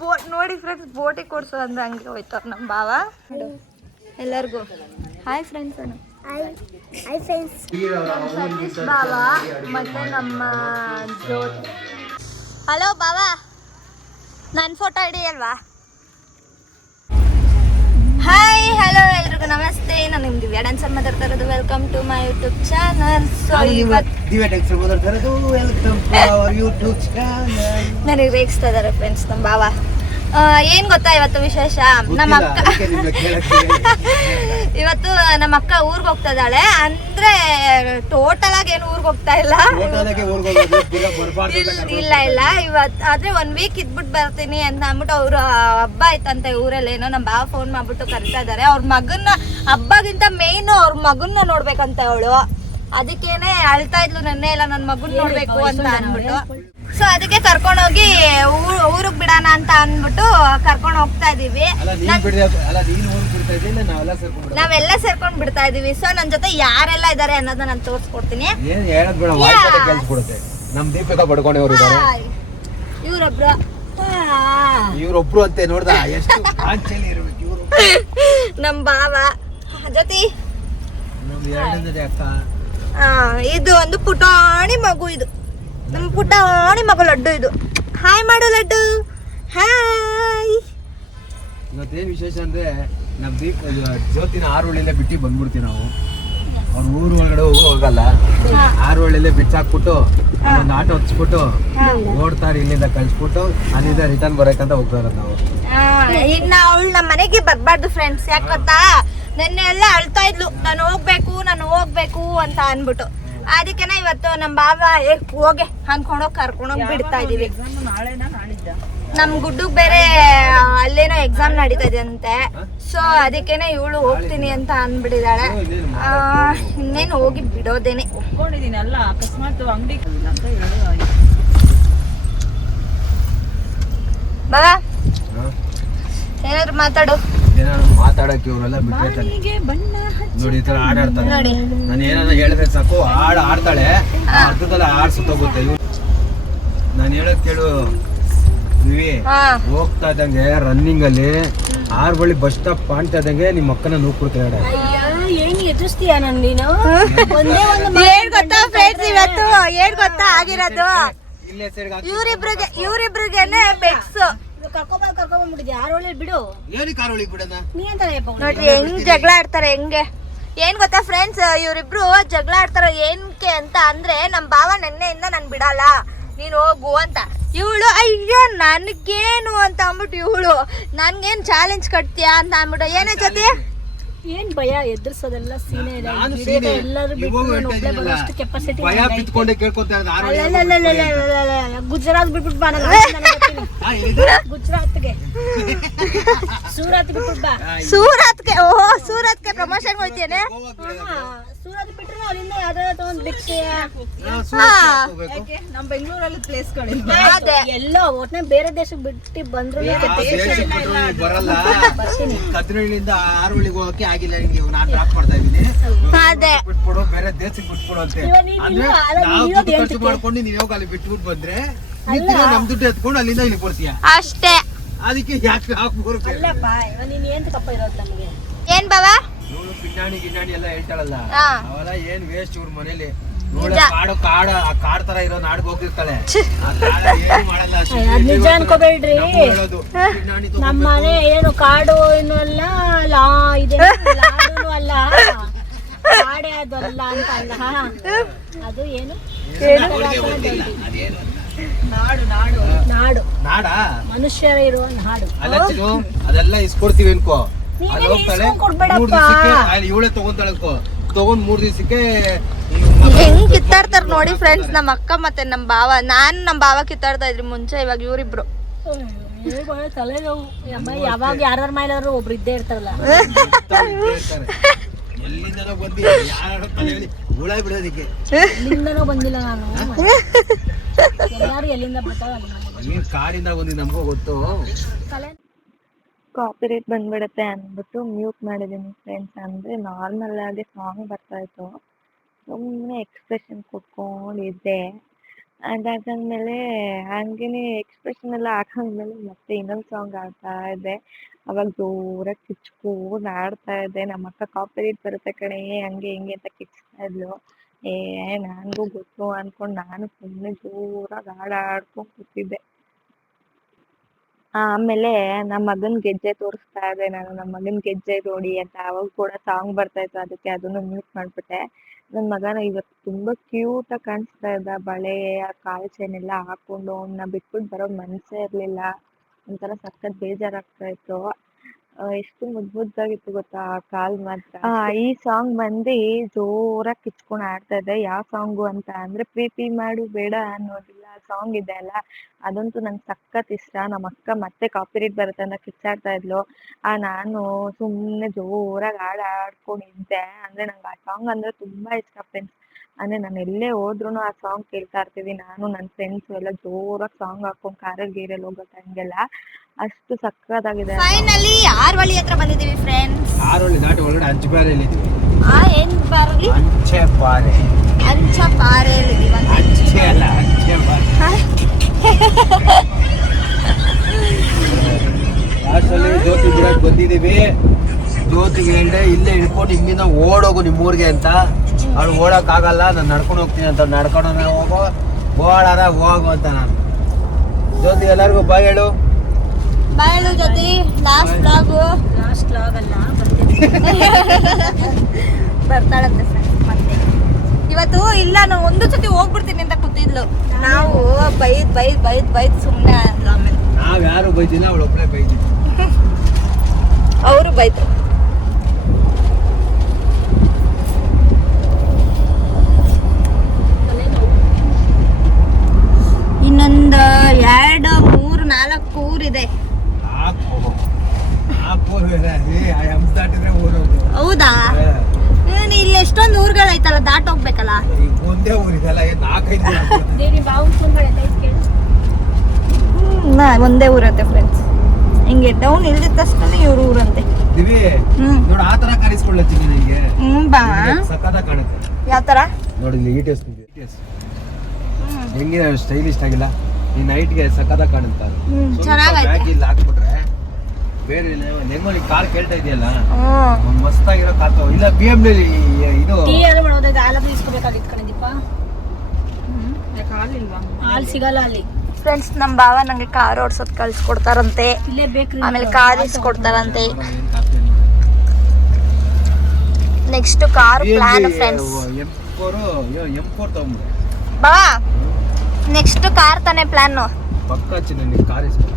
Boat ನೋಡಿ friends, ಬೋಟಿಗೆ ಕೊಡ್ಸೋ ಅಂದ್ರೆ ಹಂಗೆ ಹೋಯ್ತಾರ ನಮ್ಮ ಭಾವ. ಎಲ್ಲರಿಗೂ ಹಾಯ್ ಫ್ರೆಂಡ್ಸ್ ಅಣ್ಣ. Hi friends. ಸತೀಶ್ ಭಾವ ಮತ್ತೆ ನಮ್ಮ ಜ್ಯೋತಿ. ಹಲೋ ಭಾವ, ನನ್ನ ಫೋಟೋ ಹಿಡಿಯಲ್ವಾ? ಹಾಯ್ ಹಲೋ ಎಲ್ರಿಗೂ ನಮಸ್ತೆ. ನಾನು ನಿಮ್ಮ ದಿವ್ಯಾ ಡ್ಯಾನ್ಸರ್ ಮಾತಾಡ್ತಾ ಇರೋದು. Welcome to my YouTube channel. So ನನಗೆ ರೇಗಿಸ್ತಾ ಇದ್ದಾರೆ ಫ್ರೆಂಡ್ಸ್ ನಮ್ಮ ಭಾವ. ಏನ್ ಗೊತ್ತಾ ಇವತ್ತು ವಿಶೇಷ? ನಮ್ಮ ಅಕ್ಕ ಇವತ್ತು ನಮ್ಮ ಅಕ್ಕ ಊರ್ಗ್ ಹೋಗ್ತಾ ಇದ್ದಾಳೆ. ಅಂದ್ರೆ ಟೋಟಲ್ ಆಗಿ ಏನು ಊರ್ಗ್ ಹೋಗ್ತಾ ಇಲ್ಲ, ಇಲ್ಲ ಇಲ್ಲ ಇವತ್ತು ಆದ್ರೆ 1 ವೀಕ್ ಇದ್ಬಿಟ್ಟು ಬರ್ತೀನಿ ಅಂತ ಅಂದ್ಬಿಟ್ಟು ಅವ್ರ ಹಬ್ಬ ಆಯ್ತಂತೆ ಊರಲ್ಲಿ. ಏನೋ ನಮ್ಮ ಭಾವ ಫೋನ್ ಮಾಡ್ಬಿಟ್ಟು ಕರಿತಾ ಇದಾರೆ. ಅವ್ರ ಮಗನ್ನ ಹಬ್ಬಗಿಂತ ಮೇಯ್ನು ಅವ್ರ ಮಗನ್ನ ನೋಡ್ಬೇಕಂತ ಅವಳು. ಅದಕ್ಕೇನೆ ಅಳ್ತಾ ಇದ್ಲು ನೆನ್ನೆ ಎಲ್ಲ ನನ್ನ ಮಗನ್ ನೋಡ್ಬೇಕು ಅಂತ ಅಂದ್ಬಿಟ್ಟು. ಸೊ ಅದಕ್ಕೆ ಕರ್ಕೊಂಡೋಗಿ ಊರಿಗೆ ಬಿಡೋಣ ಅಂತ ಅಂದ್ಬಿಟ್ಟು ಕರ್ಕೊಂಡು ಹೋಗ್ತಾ ಇದೀವಿ. ನಾವೆಲ್ಲ ಸೇರ್ಕೊಂಡ್ ಬಿಡ್ತಾ ಇದೀವಿ. ಸೊ ನನ್ ಜೊತೆ ಯಾರೆಲ್ಲ ಇದಾರೆ ಅನ್ನೋದನ್ನ ನಾನು ತೋರ್ಸ್ಕೊಡ್ತೀನಿ. ಇವ್ರೊಬ್ರು ಅಂತೆ ನೋಡ್ದ, ನಮ್ ಭಾವ ಜೊತೆ ಇದು ಒಂದು ಪುಟಾಣಿ ಮಗು. ಇದು ನಮ್ಮ ಪುಟಾಣಿ ಮಗು ಲಡ್ಡು. ಇದು ಹಾಯ್ ಮಾಡು ಲಡ್ಡು, ಹಾಯ್. ಇವತ್ತೇನ್ ವಿಶೇಷ ಅಂದ್ರೆ ನಮ್ ದೀಪ್ ಜ್ಯೋತಿನ ಆರೋಳಿಂದ ಬಿಟ್ಟು ಬಂದ್ಬಿಡ್ತೀವಿ ನಾವು. ಅವ್ರ ಊರು ಒಳಗಡೆ ಹೋಗಲ್ಲ, ಆರೋಳಿಂದ ಬಿಟ್ಟಾಕ್ಬಿಟ್ಟು ಒಂದು ಆಟೋ ಹಚ್ಬಿಟ್ಟು ಓಡ್ತಾರೆ, ಇಲ್ಲಿಂದ ಕಳ್ಸ್ಬಿಟ್ಟು ಅಲ್ಲಿಂದ ರಿಟರ್ನ್ ಬರಕಂತ ಹೋಗ್ತಾರ ನಾವು. ಇನ್ನ ಅವಳು ನಮ್ಮ ಮನೆಗೆ ಬರ್ಬಾರ್ದು ಫ್ರೆಂಡ್ಸ್. ಯಾಕೆ ಗೊತ್ತಾ, ನೆನ್ನೆ ಎಲ್ಲ ಅಳ್ತಾ ಇದ್ಲು, ನಾನು ಹೋಗ್ಬೇಕು ಅಂತ ಅನ್ಬಿಟ್ಟು. ಅದಕ್ಕೆನ ಇವತ್ತು ನಮ್ಮ ಭಾವ ಹೋಗೆ ಅನ್ಕೊಂಡೋಗಿ ಕರ್ಕೊಂಡೋಗಿ ಬಿಡ್ತಾ ಇದೀವಿ. ನಮ್ ಗುಡ್ಡಗ್ ಬೇರೆ ಅಲ್ಲೇನೋ ಎಕ್ಸಾಮ್ ನಡೀತಾ ಇದೆ ಅಂತೆ. ಸೊ ಅದಕ್ಕೇನೆ ಇವಳು ಹೋಗ್ತೀನಿ ಅಂತ ಅನ್ಬಿಟ್ಟಿದ್ದಾಳೆ. ಇನ್ನೇನು ಹೋಗಿ ಬಿಡೋದೇನೆ. ಬಾಬಾ ಏನಾದ್ರು ಮಾತಾಡು. ಮಾತಾಡಕ್ಕೆ ಇವರೆಲ್ಲ ಬಿಟ್ಟಿರ್ತಾರೆ ನೋಡಿ, ಈ ತರ ಆಡ್ತಾರೆ. ನಾನು ಏನಾದ್ರು ಹೇಳಿದ್ರೆ ಸಾಕು ಆಡ್ತಾಳೆ, ಅರ್ಧದಲ್ಲ ಆಡ್ ಸುತ್ತೋಗುತ್ತೆ. ನಾನು ಹೇಳೋದ್ ಕೇಳು ನೀವಿ, ಹೋಗ್ತಾ ಇದ್ದಂಗೆ ರನ್ನಿಂಗ್ ಅಲ್ಲಿ ಆರ್ಬಳ್ಳಿ ಬಸ್ ಸ್ಟಾಪ್ ಕಾಣ್ತಾ ಇದ್ದಂಗೆ ನಿಮ್ಮ ಅಕ್ಕನ ನೂಕ್ಬಿಡ್ತಾಳೆ. ಏನ್ ಎದುರಿಸ್ತೀಯ ನನ್ ನೀನು? ಏನ್ ಗೊತ್ತಾ ಫ್ರೆಂಡ್ಸ್, ಇವತ್ತು ಏನ್ ಗೊತ್ತಾ ಆಗಿರೋದು, ಇವ್ರಿಬ್ರಿಗೆನೆ ಬೆಕ್ಸ್ ಕರ್ಕೊಂಡ್ಬಿಟ್ಟಿದ್ದೆ. ಆರೋಳಿ ಬಿಡು, ನೋಡ್ರಿ ಹೆಂಗ್ ಜಗಳ ಆಡ್ತಾರೆ. ಹೆಂಗೆ ಏನ್ ಗೊತ್ತಾ ಫ್ರೆಂಡ್ಸ್, ಇವ್ರಿಬ್ರು ಜಗಳ ಆಡ್ತಾರೆ. ಏನಕ್ಕೆ ಅಂತ ಅಂದ್ರೆ ನಮ್ ಭಾವ ನೆನ್ನೆಯಿಂದ ನನ್ ಬಿಡಲ್ಲ, ನೀನ್ ಹೋಗು ಅಂತ. ಇವಳು ಅಯ್ಯೋ ನನ್ಗೇನು ಅಂತ ಅಂದ್ಬಿಟ್ಟು ಇವಳು ನನ್ಗೇನ್ ಚಾಲೆಂಜ್ ಕಟ್ತೀಯಾ ಅಂತ ಅಂದ್ಬಿಟ್ಟು. ಏನೇ ಜೊತೆ ಏನ್ ಭಯ ಎದುರ್ಸೋದೆಲ್ಲ ಸೀನೆ ಇಲ್ಲ. ಎಲ್ಲರೂ ಕೆಪಾಸಿಟಿ ಗುಜರಾತ್ ಬಿಟ್ಬಿಟ್ಟು ಬಾ, ಗುಜರಾತ್ಗೆ ಸೂರತ್ ಬಿಟ್ಬಿಟ್ಟು ಬಾ. ಸೂರತ್ಗೆ ಸೂರತ್ಗೆ ಪ್ರಮೋಷನ್ ಹೋಯ್ತೇನೆ. ಸೂರತ್ ಬಿಟ್ರೆ ಅಲ್ಲಿಂದ ಯಾವ್ದಾದ್ರು ಒಂದು ಭಿಕ್ಷೆ ನಮ್ ಬೆಂಗಳೂರಲ್ಲಿ ಪ್ಲೇಸ್ ಎಲ್ಲೋ ಒಟ್ನೇ ಬೇರೆ ದೇಶಕ್ಕೆ ಬಿಟ್ಟು ಬಂದ್ರು ಬರಲ್ಲ. ಕದ್ರಳ್ಳಿಯಿಂದ ಆರೋಳಿಗೆ ಹೋಗಕ್ಕೆ ಆಗಿಲ್ಲ ನಿಂಗೆ, ನಾನು ಡ್ರಾಪ್ ಮಾಡ್ತಾ ಇದ್ದೀನಿ. ಅದೇ ಬಿಟ್ಬಿಡು, ಬೇರೆ ದೇಶಕ್ಕೆ ಬಿಟ್ಬಿಡು ಅಂತ. ಅಂದ್ರೆ ನಾವು ದುಡ್ಡು ಖರ್ಚು ಮಾಡ್ಕೊಂಡು ನೀವ್ ಹೋಗಿ ಅಲ್ಲಿ ಬಿಟ್ಬಿಟ್ಟು ಬಂದ್ರೆ ನಮ್ ದುಡ್ಡು ಎತ್ಕೊಂಡು ಅಲ್ಲಿಂದ ಇಲ್ಲಿ ಬರ್ತೀಯ ಅಷ್ಟೇ. ಅದಕ್ಕೆ ಯಾಕೆ ಏನ್ ಬಾಬಾ ಗಿಣ್ಣಾಣಿ ಎಲ್ಲ ಹೇಳ್ತಾಳಲ್ಲ, ಅವೆಲ್ಲ ಏನ್ ವೇಸ್ಟ್ ಇವ್ರ ಮನೇಲಿ. ಕಾಡ್ ತರ ಇರೋ ನಾಡ್ಗೆ ಹೋಗಿರ್ತಾಳೆ, ನಿಜ ಅನ್ಕೋಬೇಡ್ರಿ. ನಮ್ಮ ಮನೆ ಏನು ಕಾಡು ಏನು ಅಲ್ಲ, ಅಲ್ಲ ಕಾಡೆ ಅದಲ್ಲ ಅಂತ ಅಲ್ಲ, ಅದು ಏನು ನಾಡು ನಾಡು ನಾಡು ನಾಡ ಮನುಷ್ಯರ ಇರುವ ನಾಡು. ಅದೆಲ್ಲ ಇಸ್ಕೊಡ್ತೀವಿ ಅನ್ಕೋ, ಇವಳೆ ತಗೊಂತಾಳಕೋ, ತಗೊಂಡ್ 3 ದಿವಸಕ್ಕೆ ಹೆಂಗ್ ಕಿತ್ತಾಡ್ತಾರ ನೋಡಿ ಫ್ರೆಂಡ್ಸ್ ನಮ್ಮ ಅಕ್ಕ ಮತ್ತೆ ನಮ್ ಭಾವ. ನಾನ್ ನಮ್ ಭಾವ ಕಿತ್ತಾಡ್ತಾ ಇದ್ರಿ ಮುಂಚೆ, ಇವಾಗ ಇವ್ರಿಬ್ರು ಯಾವಾಗ ಯಾರ ಮೈಲಾದ್ರು ಒಬ್ರು ಇದ್ದೇ ಇರ್ತಾರಲ್ಲ. ಎಲ್ಲಿಂದನೋ ಬಂದಿ ಹುಳ ಬಿಡೋದಿಕ್ಕೆ, ಎಲ್ಲಿಂದನೋ ಬಂದಿಲ್ಲ ನಾನು. ಎಲ್ಲಾರು ಎಲ್ಲಿಂದ ಬರ್ತಾರ, ಕಾರಿಂದ ಬಂದಿ ನಮಗೂ ಗೊತ್ತು. ಕಾಪಿರೇಟ್ ಬಂದ್ಬಿಡುತ್ತೆ ಅಂದ್ಬಿಟ್ಟು ಮ್ಯೂಟ್ ಮಾಡಿದ್ದೀನಿ ಫ್ರೆಂಡ್ಸ್. ಅಂದರೆ ನಾರ್ಮಲ್ ಆಗಿ ಸಾಂಗ್ ಬರ್ತಾಯಿತ್ತು, ಸುಮ್ಮನೆ ಎಕ್ಸ್ಪ್ರೆಷನ್ ಕೊಟ್ಕೊಂಡಿದ್ದೆ. ಅದಾದ್ಮೇಲೆ ಹಂಗೇನೆ ಎಕ್ಸ್ಪ್ರೆಷನ್ ಎಲ್ಲ ಹಾಕೊಂಡ್ಮೇಲೆ ಮತ್ತೆ ಇನ್ನೊಂದು ಸಾಂಗ್ ಆಡ್ತಾ ಇದೆ. ಅವಾಗ ಜೋರಾಗಿ ಕಿಚ್ಕೊಂಡು ಆಡ್ತಾ ಇದ್ದೆ. ನಮ್ಮ ಅಕ್ಕ ಕಾಪಿರೈಟ್ ಬರುತ್ತೆ ಕಣೆ ಹಂಗೆ ಹಿಂಗೆ ಅಂತ ಕಿಚ್ತಾ ಇದ್ಲು. ನನಗೂ ಗೊತ್ತು ಅನ್ಕೊಂಡು ನಾನು ಸುಮ್ಮನೆ ಜೋರಾಗಿ ಆಡ್ಕೊಂಡು ಕೂತಿದ್ದೆ. ಆಮೇಲೆ ನಮ್ಮ ಮಗನ್ ಗೆಜ್ಜೆ ತೋರಿಸ್ತಾ ಇದ್ದೆ ನಾನು, ನಮ್ಮ ಮಗನ್ ಗೆಜ್ಜೆ ನೋಡಿ ಅಂತ. ಅವಾಗ ಕೂಡ ಸಾಂಗ್ ಬರ್ತಾ ಇತ್ತು, ಅದಕ್ಕೆ ಅದನ್ನು ಮ್ಯೂಟ್ ಮಾಡ್ಬಿಟ್ಟೆ. ನನ್ನ ಮಗನ ಇವತ್ತು ತುಂಬಾ ಕ್ಯೂಟ್ ಆಗಿ ಕಾಣಿಸ್ತಾ ಇದ್ದ, ಬಳೆ ಕಾಲ್ ಚೈನ್ ಎಲ್ಲ ಹಾಕೊಂಡು. ಅವ್ನ ಬಿಟ್ಬಿಟ್ಟು ಬರೋ ಮನ್ಸೇ ಇರ್ಲಿಲ್ಲ, ಒಂಥರ ಸಖತ್ ಬೇಜಾರಾಗ್ತಾ ಇತ್ತು. ಎಷ್ಟು ಮುದ್ದಾಗಿತ್ತು ಗೊತ್ತಾ ಆ ಕಾಲ್ ಮಾತ್ರ. ಈ ಸಾಂಗ್ ಬಂದು ಜೋರಾಗಿ ಕಿಚ್ಕೊಂಡು ಆಡ್ತಾ ಇದ್ದೆ. ಯಾವ ಸಾಂಗು ಅಂತ ಅಂದ್ರೆ ಪ್ರೀತಿ ಮಾಡು ಬೇಡ ಅನ್ನೋದಿಲ್ಲ ಸಾಂಗ್ ಇದೆ ಅಲ್ಲ, ಅದಂತೂ ನಂಗೆ ಸಖತ್ ಇಷ್ಟ. ನಮ್ಮ ಅಕ್ಕ ಮತ್ತೆ ಕಾಪಿರೈಟ್ ಬರುತ್ತೆ ಅಂತ ಕಿಚ್ಚಾಡ್ತಾ ಇದ್ಲು. ನಾನು ಸುಮ್ಮನೆ ಜೋರಾಗಿ ಆಡ್ಕೊಂಡಿದ್ದೆ. ಅಂದ್ರೆ ನಂಗೆ ಆ ಸಾಂಗ್ ಅಂದ್ರೆ ತುಂಬಾ ಇಷ್ಟ ಫ್ರೆಂಡ್ಸ್. ಅಂದ್ರೆ ನಾನು ಎಲ್ಲೇ ಹೋದ್ರು ಆ ಸಾಂಗ್ ಕೇಳ್ತಾ ಇರ್ತೀವಿ. ನಾನು ನನ್ನ ಫ್ರೆಂಡ್ಸ್ ಎಲ್ಲ ಜೋರಾಗಿ ಸಾಂಗ್ ಹಾಕೊಂಡು ಕಾರಲ್ಲಿ ಗೀರಲ್ಲಿ ಹೋಗೋ ಟೈಮ್ಗೆಲ್ಲ ಅಷ್ಟು ಸಕ್ಕತ್ತಾಗಿದೆ. ಫೈನಲಿ ಆರ್ವಳ್ಳಿ ಹತ್ರ ಬಂದಿದ್ದೀವಿ ಫ್ರೆಂಡ್ಸ್. ಆರೋಳಿ ದಾಟಿ ಒಳಗಡೆ ಅಂಚೆಪಾರೆಯಲ್ಲಿ ಇದ್ವಿ. ಏನ್ ಬರಲಿ ಅಂಚೆಪಾರೆ, ಅಂಚಪಾರೆಯಲ್ಲಿ ಇದೀವಿ. ಅಂಚೆ ಅಲ್ಲ ಅಂಚೆಪಾರೆ. ಲಾಸ್ಟಲ್ಲಿ ಜ್ಯೋತಿ ಬಿಡಕ್ ಬಂದಿದೀವಿ. ಜ್ಯೋತಿಗೆ ಹೇಳ್ದೆ ಇಲ್ಲೇ ಹಿಡ್ಕೊಂಡು ಹಿಂಗಿಂದ ಓಡೋಗು ನಿಮ್ಮೂರ್ಗೆ ಅಂತ. ಅವ್ಳು ಓಡಕ್ ಆಗಲ್ಲ, ನಾನು ನಡ್ಕೊಂಡು ಹೋಗ್ತೀನಿ ಅಂತ. ನಡ್ಕೊಂಡು ಹೋಗೋ, ಓಡಾರ ಹೋಗು ಅಂತ ನಾನು. ಜ್ಯೋತಿ ಎಲ್ಲರಿಗೂ ಬಾಯ್ ಹೇಳು. ಬಾಯಳು ಜೊತೆ ಲಾಸ್ಟ್ ಲಾಗ್ ಅಲ್ಲ ಬರ್ತಾಳಂತೆ ಫ್ರೆಂಡ್ಸ್. ಮತ್ತೆ ಇವತ್ತು ಇಲ್ಲ ನಾನು ಒಂದು ಸತಿ ಹೋಗ್ಬಿಡ್ತೀನಿ ಅಂತ ಕೂತಿದ್ಲು. ನಾವು ಬೈದ್ ಸುಮ್ಮನೆ ಅಂದ್ಲು. ಆಮೇಲೆ ನಾವ್ ಯಾರು ಬೈದಿಲ್ಲ, ಅವಳು ಒಬ್ಬಳೇ ಬೈದಿಲ್ಲ. ಅವರು ಬೈದ್ರು. ಇನ್ನೊಂದು 2, 3, 4 ಊರಿದೆ. ಹೌದಾ? ಇಲ್ಲಿ ಎಷ್ಟೊಂದು ಊರುಗಳೈತಲ್ಲ, ದಾಟ್ ಹೋಗ್ಬೇಕಲ್ಲ. ಒಂದೇ ಊರಿದಲ್ಲ, 4-5 ಒಂದೇ ಊರಂತೆ ಫ್ರೆಂಡ್ಸ್. ಹಿಂಗೆ ಡೌನ್ ಇಲ್ದಿದ ತಕ್ಷಣ ಇವ್ರ ಊರಂತೆ. ನೋಡು ಆ ತರ ಕಾಣಿಸ್ಕೊಳ್ಳತ್ತೀನಿ ನನಗೆ. ಬಾ ಸಕ್ಕತ್ತಾಗಿ ಕಾಣುತ್ತೆ. ಯಾವ ತರ ನೋಡಿ ಇಲ್ಲಿ ಇಟಿಎಸ್ ಹೆಂಗಿದೆ, ಸ್ಟೈಲಿಶ್ ಆಗಿಲ್ಲ. ಈ ನೈಟ್ಗೆ ಸಕ್ಕತ್ತಾಗಿ ಕಾಣುತ್ತೆ. ಚೆನ್ನಾಗೈತೆ. ಇಲ್ಲಿ ಹಾಕ್ಬಿಟ್ರೆ ಬೇರೆ ಹೆಂಗೋ ನೀ ಕಾರ್ ಕೇಳ್ತಾ ಇದೆಯಲ್ಲ, ಮಸ್ತಾಗಿರೋ ಕಾರ್ ತಗೋ. ಇಲ್ಲ BMW ಇದು ಹಾಲ್ ಸಿಗಲ್ಲ ಅಲ್ಲಿ ಫ್ರೆಂಡ್ಸ್. ನಮ್ ಬಾವ ನಂಗೆ ಕಾರ್ ಓಡ್ಸೋದ್ ಕಳ್ಸಿಕೊಡ್ತಾರಂತೆ, ಆಮೇಲೆ ಕಾರ್ ಇಸ್ಕೊಡ್ತಾರಂತೆ. Next car plan friends. M4 ತಗೊಂಡ್ರೆ ಬಾ ನೆಕ್ಸ್ಟ್ ಕಾರ್ ತಾನೇ ಪ್ಲಾನ್. ಪಕ್ಕ ಚಿನ್ನ ನೀನು ಕಾರ್ ಇಸ್ಕೊ.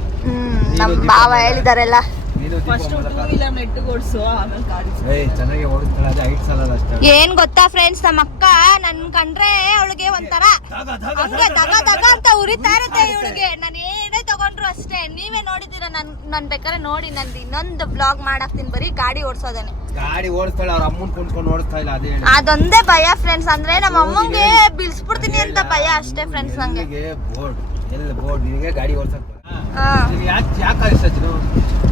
ನಮ್ ಬಾವ ಹೇಳಿದಾರೆಲ್ಲ. ಚೆನ್ನಾಗಿ ಓಡಿಸ್ತಾಳೆ, ಅದೇ ಹೈಟ್ ಸಾಲಲ್ಲ ಅಷ್ಟೇ. ಏನ್ ಗೊತ್ತಾ ಫ್ರೆಂಡ್ಸ್, ನಮ್ಮ ಅಕ್ಕ ನನ್ ಕಂಡ್ರೆ ಅವಳಿಗೆ ಒಂಥರ ಹಂಗೆ ದಗ ಅಂತ ಉರಿತಾ ಇರುತ್ತೆ ಇವಳಿಗೆ. ನಾನು ಏನೇ ತಗೊಂಡ್ರು ಅಷ್ಟೇ. ನೀವೇ ನೋಡಿದೀರ, ನನ್ ಬೇಕಾದ್ರೆ ನೋಡಿ. ನಂದು ಇನ್ನೊಂದು ಬ್ಲಾಗ್ ಮಾಡಾಕ್ತೀನಿ ಬರೀ ಗಾಡಿ ಓಡಿಸೋದನ್ನೇ. ಗಾಡಿ ಓಡಿಸ್ತಾಳೆ, ಅವ್ರ ಅಮ್ಮನ್ ಕುಂತ್ಕೊಂಡು ಓಡಿಸ್ತಾ ಇಲ್ಲ. ಅದೇ ಅದೊಂದೇ ಭಯ ಫ್ರೆಂಡ್ಸ್. ಅಂದ್ರೆ ನಮ್ಮ ಅಮ್ಮಂಗೆ ಬಿಲ್ಸ್ಬಿಡ್ತೀನಿ ಅಂತ ಭಯ ಅಷ್ಟೇ ಫ್ರೆಂಡ್ಸ್. ನಂಗೆ ಬೋರ್ಡ್ ನಿನಗೆ ಗಾಡಿ ಓಡಿಸಕ್ ಯಾಕೆ ಇಷ್ಟ?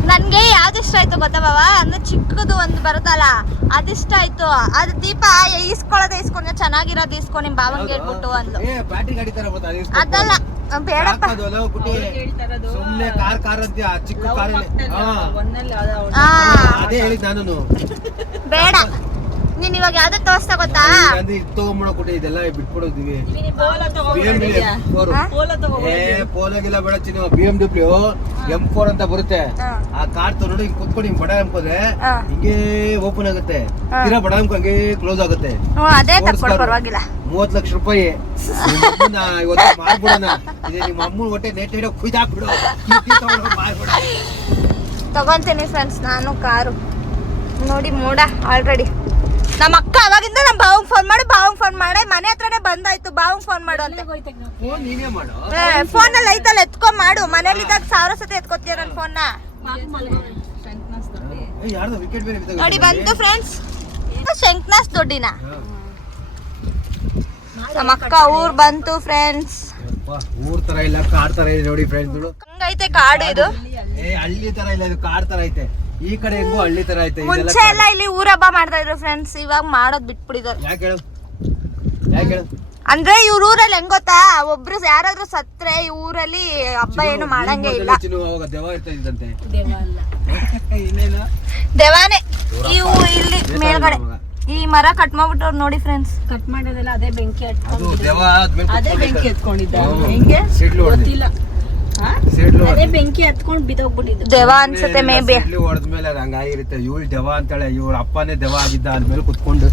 ನನ್ಗೆ ಯಾವ್ದು ಇಷ್ಟ ಆಯ್ತು ಗೊತ್ತಾ ಬಾವ? ಅಂದ್ರೆ ಚಿಕ್ಕದು ಒಂದು ಬರುತ್ತಲ್ಲ, ಅದಿಷ್ಟ ಆಯ್ತು. ಅದು ದೀಪ ಇಸ್ಕೊಂಡ್ರೆ ಚೆನ್ನಾಗಿರೋದು ಇಸ್ಕೊ ನಿಮ್ ಬಾವಂಗೆ ಹೇಳ್ಬಿಟ್ಟು ಅಂದ್ಲು. ಬ್ಯಾಟ್ರಿ ಗಾಡಿ ತರ ಅದಲ್ಲ ಬೇಡಪ್ಪ. ಸುಮ್ನೆ ಕಾರ್ ಅಂತ ಚಿಕ್ಕ ಕಾರ್ ಅದೇ ಹೇಳಿದ್ ನಾನು. ಬೇಡ, ನೀನ್ ಇವಾಗ ಯಾವ್ದು ತೋರಿಸ್ತಾ ಗೊತ್ತಾ? ತಗೊಂಡ್ಬಿಡೋ ಕುಟಿ ಇದೆಲ್ಲ ಬಿಟ್ಬಿಡೋದಿವಿ. ಪೋಲಾಗಿಲ್ಲ ಬೇಡ ಚಿನ್ನ, BMW M4 ಅಂತ ಬರುತ್ತೆ. ಆ ಕಾರ್ ತಗೊಂಡು ಹಿಂಗ್ ಕುತ್ಕೊಂಡು ಹಿಂಗ್ ಬಡ ಅನ್ಕೋದ್ರೆ ಹಿಂಗೇ ಓಪನ್ ಆಗುತ್ತೆ, ತೀರಾ ಬಡ ಅನ್ಕೊ ಹಂಗೆ ಕ್ಲೋಸ್ ಆಗುತ್ತೆ. ಅದೇ ಪರವಾಗಿಲ್ಲ. 30 ಲಕ್ಷ ರೂಪಾಯಿ ಇವತ್ತು ಮಾಡ್ಬಿಡೋಣ. ಇದೆ ನಿಮ್ಮ ಅಮ್ಮನ ಹೊಟ್ಟೆ ನೆಟ್ ಹಿಡೋ ಕುಯ್ದಾಕ್ಬಿಡು. ತಗೊಂತೀನಿ ಫ್ರೆಂಡ್ಸ್ ನಾನು ಕಾರು. ನೋಡಿ ಮೋಡ ಆಲ್ರೆಡಿ. ನಮ್ಮ ಅಕ್ಕ ಅವಾಗಿಂದ ನಮ್ಮ ಬಾವಂಗ್ ಫೋನ್ ಮಾಡಿ ಮನೆ ಹತ್ರನೇ ಬಂದಾಯ್ತು. ಬಾವಂಗ್ ಫೋನ್ ಮಾಡು ಅಂತ. ಫೋನ್ ಅಲ್ಲಿ ಐತಲ್ಲ, ಎತ್ಕೊ ಮಾಡು. ಮನೇಲಿ ಇದ್ದಾಗ 1000 ಸತಿ ಎತ್ಕೋತೀಯ ನನ್ನ ಫೋನ್ ನ. ನೋಡಿ ಬಂತು ಫ್ರೆಂಡ್ಸ್ ಶಂಕನಾಸ್ ದೊಡ್ಡಿನ. ನಮ್ಮ ಅಕ್ಕ ಊರ್ ಬಂತು ಫ್ರೆಂಡ್ಸ್. ಊರ್ ತರ ಇಲ್ಲ, ಕಾರ್ ತರ ಇದೆ ನೋಡಿ ಫ್ರೆಂಡ್ಸ್. ಹಂಗೈತೆ ಕಾಡು ಇದು. ಹಳ್ಳಿ ತರ ಇಲ್ಲ, ಇದು ಕಾರ್ ತರ ಐತೆ. ಈ ಕಡೆ ಹೆಂಗೋ ಹಳ್ಳಿ ತರ ಐತೆ. ಮುಂಚೆ ಎಲ್ಲ ಇಲ್ಲಿ ಊರ ಹಬ್ಬ ಮಾಡ್ತಾ ಇದ್ರು ಫ್ರೆಂಡ್ಸ್, ಇವಾಗ ಮಾಡೋದ್ ಬಿಟ್ಬಿಡಿದ್ರು. ಯಾಕೆ ಹೇಳು ಅಂದ್ರೆ ಇವ್ರ ಊರಲ್ಲಿ ಹೆಂಗ್ ಗೊತ್ತಾ, ಒಬ್ರು ಯಾರಾದ್ರೂ ಸತ್ರೆ ಈ ಊರಲ್ಲಿ ಹಬ್ಬ ಏನು ಮಾಡಂಗೆ ಇಲ್ಲ. ಅವಾಗ ದೆವ್ವ ಇರ್ತಾ ಇದ್ದಂತೆ. ದೇವಾನೆ ಇವು ಇಲ್ಲಿ ಮೇಲ್ಗಡೆ ಈ ಮರ ಕಟ್ ಮಾಡ್ಬಿಟ್ಟವ್ರು ನೋಡಿ ಫ್ರೆಂಡ್ಸ್. ಕಟ್ ಮಾಡೋದೆಲ್ಲ ಅದೇ ಬೆಂಕಿ ಅದು ದೆವ್ವ ಆದ್ಮೇಲೆ ಅದೇ ಬೆಂಕಿ ಎತ್ಕೊಂಡಿದ್ದ ಹೆಂಗೆ ಸಿಡ್ಲು ಗೊತ್ತಿಲ್ಲ. ಸಿಡ್ಲು ಅದೇ ಬೆಂಕಿ ಹತ್ಕೊಂಡ್ ಬಿದ್ದೋಗ್ಬಿಟ್ಟಿದ್ದು. ದೇವ ಅನ್ಸುತ್ತೆ ಮೇ ಬಿ. ಸಿಡ್ಲು ಹೊಡೆದ್ಮೇಲೆ ಅದು ಹಂಗಾಗಿರುತ್ತೆ. ಇವಳು ದೆವ್ವ ಅಂತಾಳೆ, ಇವ್ರ ಅಪ್ಪನೇ ದೆವ್ವ ಆಗಿದ್ದ ಅಂದ್ಮೇಲೆ ಕುತ್ಕೊಂಡು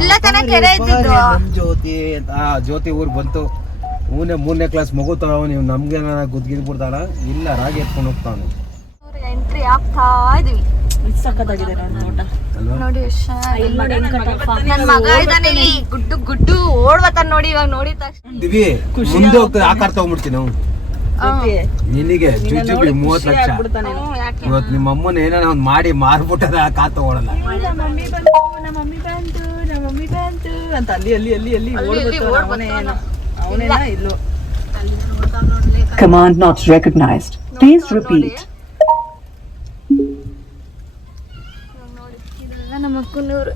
ಇಲ್ಲ ತನ ಕೆರೆ ಇದ್ದಿದ್ದು. ಜ್ಯೋತಿ ಅಂತ ಜ್ಯೋತಿ ಊರ್ ಬಂತು. ಮೂರನೇ ಕ್ಲಾಸ್ ಮಗು ತಗೋ, ನೀವು ನಮ್ಗೆ ಗುದ್ಗಿದ್ ಬಿಡ್ತಾರ ಇಲ್ಲ, ರಾಗಿ ಎತ್ಕೊಂಡು ಹೋಗ್ತಾವನು. ಎಂಟ್ರಿ ಆಗ್ತಾ ಇದೀವಿ. ಸಕ್ಕತ್ತಾಗಿದೆ ನೋಟ ನೋಡಿ ಎಷ್ಟ್ ಚೆನ್ನಾಗಿದೆ. ಇಲ್ಲಿ ನೋಡಿ ಹೆಂಗ್ ಕಟ್ಟಪ್ಪ. ನನ್ ಮಗ ಇದಾನೆ ಇಲ್ಲಿ ಗುಡ್ಡು ಗುಡ್ಡು ಓಡ್ಬತ್ತಾನ ನೋಡಿ. ಇವಾಗ ನೋಡಿದ ತಕ್ಷಣ ದಿವಿ ಮುಂದೆ ಹೋಗ್ತದೆ, ಆಕಾರ ತಗೊಂಡ್ಬಿಡ್ತೀವಿ ನಾವು ನಿನಗೆ. ಚುಚುಬಿ 30 ಲಕ್ಷ ಇವತ್ತು ನಿಮ್ಮ ಅಮ್ಮನ ಏನಾರ ಒಂದ್ ಮಾಡಿ ಮಾರ್ಬಿಟ್ಟದ ಆ ಕಾರ್ ತಗೊಳಲ್ಲ. ನಮ್ಮ ಮಮ್ಮಿ ಬಂತು ಅಂತ ಅಲ್ಲಿ ಅವನೇನ ಇಲ್ಲೋ. Command not recognized. Please repeat. ಇದೆಲ್ಲ ನಮ್ಮ ಅಕ್ಕನೂರು.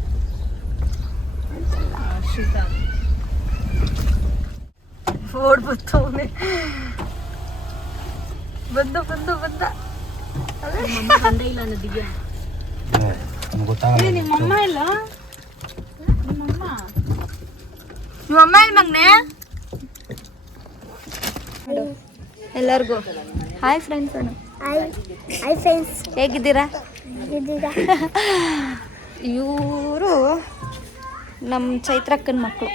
ಓಡ್ಬತ್ತು ಬಂದ ಬಂದೇ ಇಲ್ಲ ಅನ್ನೋದಿದ್ಯಾ. ಗೊತ್ತಾಗಲ್ಲ. ನಿಮ್ಮಮ್ಮ ಇಲ್ಲ, ನಿಮ್ಮಮ್ಮ ನಿಮ್ಮಮ್ಮ ಇಲ್ಲಿ ಮಗ್ನೆ. ಎಲ್ಲರಿಗೂ ಹಾಯ್ ಫ್ರೆಂಡ್ಸ್. ಹಾಯ್ ಫ್ರೆಂಡ್ಸ್, ಹೇಗಿದ್ದೀರಾ? ಇವರು ನಮ್ಮ ಚೈತ್ರಕ್ಕನ ಮಕ್ಕಳು.